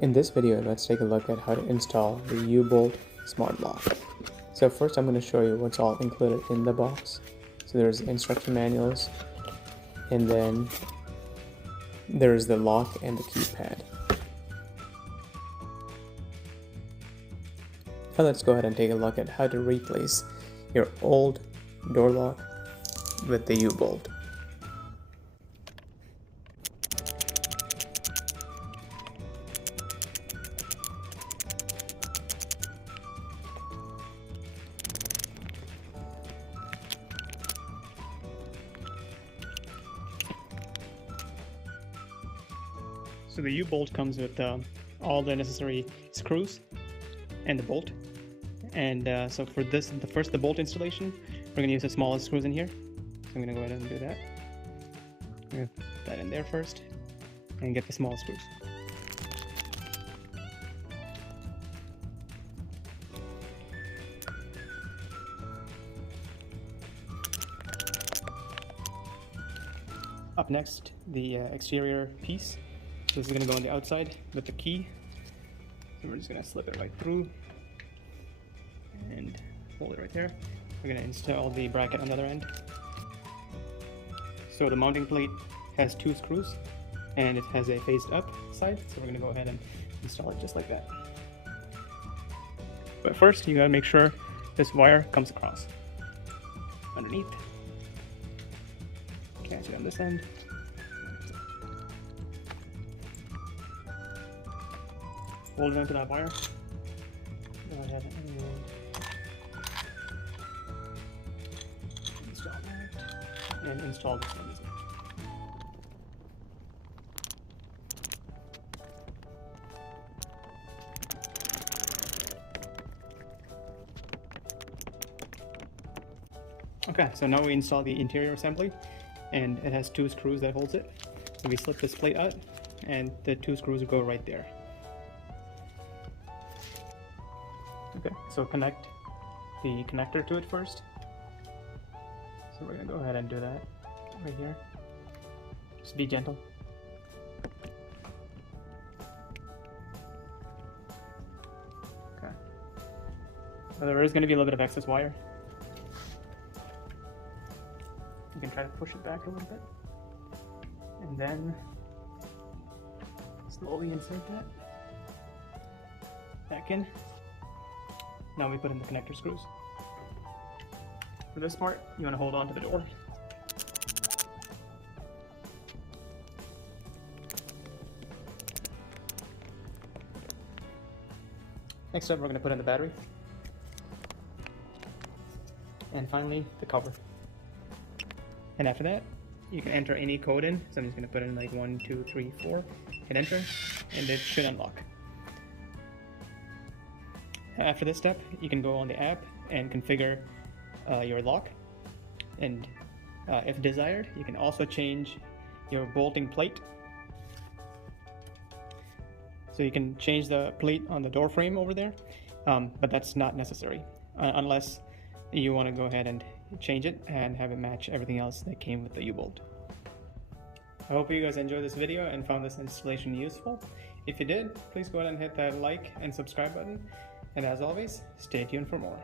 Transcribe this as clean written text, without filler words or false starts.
In this video, let's take a look at how to install the ubolt smart lock. So first I'm going to show you what's all included in the box. So there's instruction manuals, and then there's the lock and the keypad. Now let's go ahead and take a look at how to replace your old door lock with the ubolt. So the U-bolt comes with all the necessary screws and the bolt. And so for this, the bolt installation, we're going to use the smallest screws in here. So I'm going to go ahead and do that. I'm going to put that in there first and get the smallest screws. Up next, the exterior piece. This is going to go on the outside with the key. So we're just going to slip it right through and hold it right there. We're going to install the bracket on the other end. So the mounting plate has 2 screws and it has a faced up side. So we're going to go ahead and install it just like that. But first you got to make sure this wire comes across underneath. Catch it on this end. Hold it onto that wire. Go ahead and install that. And install this one. Okay, so now we install the interior assembly, and it has 2 screws that holds it. So we slip this plate out, and the 2 screws go right there. Okay, so connect the connector to it first. So we're going to go ahead and do that right here. Just be gentle. Okay. So there is going to be a little bit of excess wire. You can try to push it back a little bit. And then slowly insert that back in. Now we put in the connector screws. For this part, you want to hold on to the door. Next up, we're going to put in the battery. And finally, the cover. And after that, you can enter any code in. So I'm just going to put in like 1, 2, 3, 4, hit enter, and it should unlock. After this step, you can go on the app and configure your lock, and if desired, you can also change your bolting plate. So you can change the plate on the door frame over there, but that's not necessary unless you want to go ahead and change it and have it match everything else that came with the U-bolt. I hope you guys enjoyed this video and found this installation useful. If you did, please go ahead and hit that like and subscribe button. And as always, stay tuned for more.